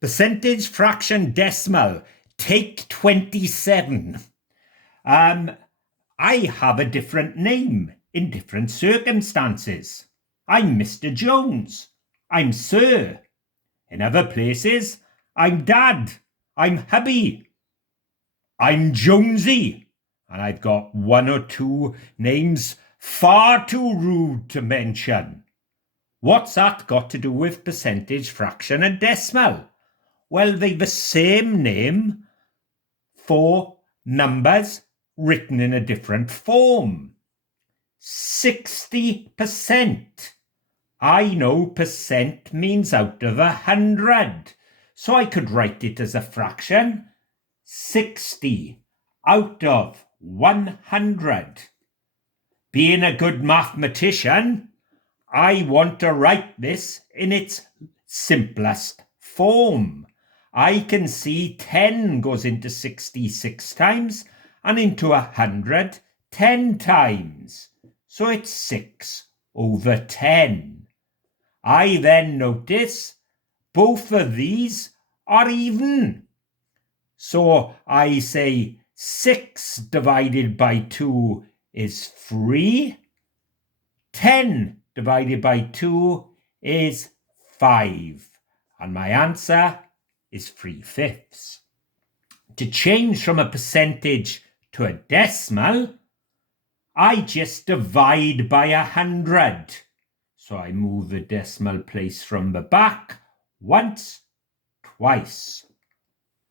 Percentage, fraction, decimal. Take 27. I have a different name in different circumstances. I'm Mr. Jones. I'm Sir. In other places, I'm Dad. I'm hubby. I'm Jonesy. And I've got one or two names far too rude to mention. What's that got to do with percentage, fraction, and decimal? Well, they've the same name for numbers written in a different form. 60%. I know percent means out of 100, so I could write it as a fraction. 60 out of 100. Being a good mathematician, I want to write this in its simplest form. I can see 10 goes into 66 times and into 100 10 times. So it's 6 over 10. I then notice both of these are even. So I say 6 divided by 2 is 3. 10 divided by 2 is 5. And my answer is 3/5. To change from a percentage to a decimal, I just divide by 100. So I move the decimal place from the back once, twice.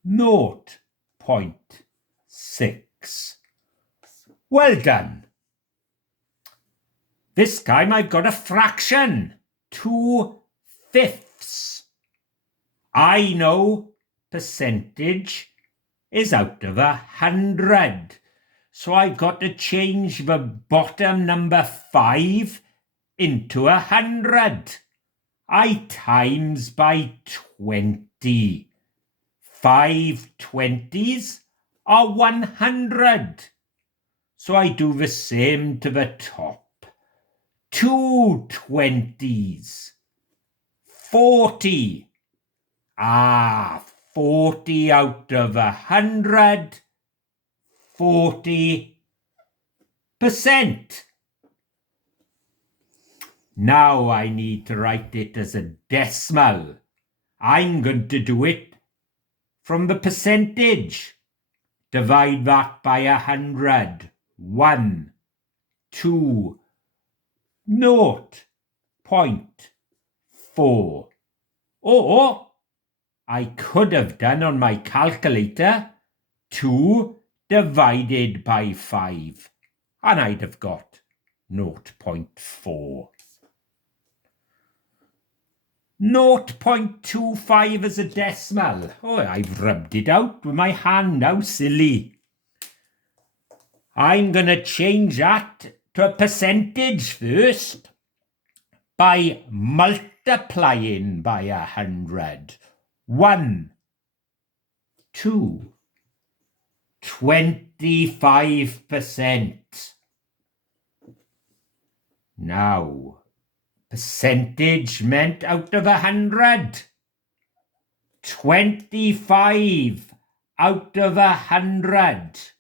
0.6. Well done. This time I've got a fraction, 2/5. I know percentage is out of 100. So I've got to change the bottom number 5 into 100. I times by 20. 5 20s are 100. So I do the same to the top. 2 20s. 40. 40 out of 100. 40%. Now I need to write it as a decimal. I'm going to do it from the percentage. Divide that by 100. 1, 2, 0.4. Or I could have done on my calculator 2 divided by 5, and I'd have got 0.4. 0.25 as a decimal. Oh, I've rubbed it out with my hand now, silly. I'm going to change that to a percentage first by multiplying by 100. 1, 2, 25%. Now, percentage meant out of 100. 25 out of 100.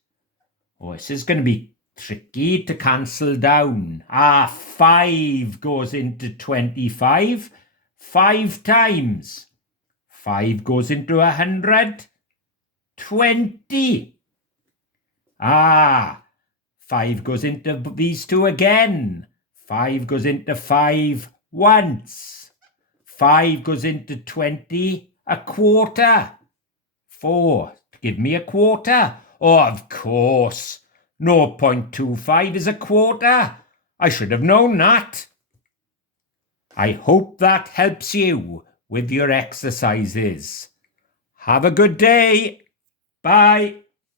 Oh, this is going to be tricky to cancel down. 5 goes into 25 5 times. 5 goes into 100. 20. 5 goes into these two again. 5 goes into 5 once. 5 goes into 20 a quarter. 4. Give me a quarter. Oh, of course. 0.25 is a quarter. I should have known that. I hope that helps you with your exercises. Have a good day. Bye.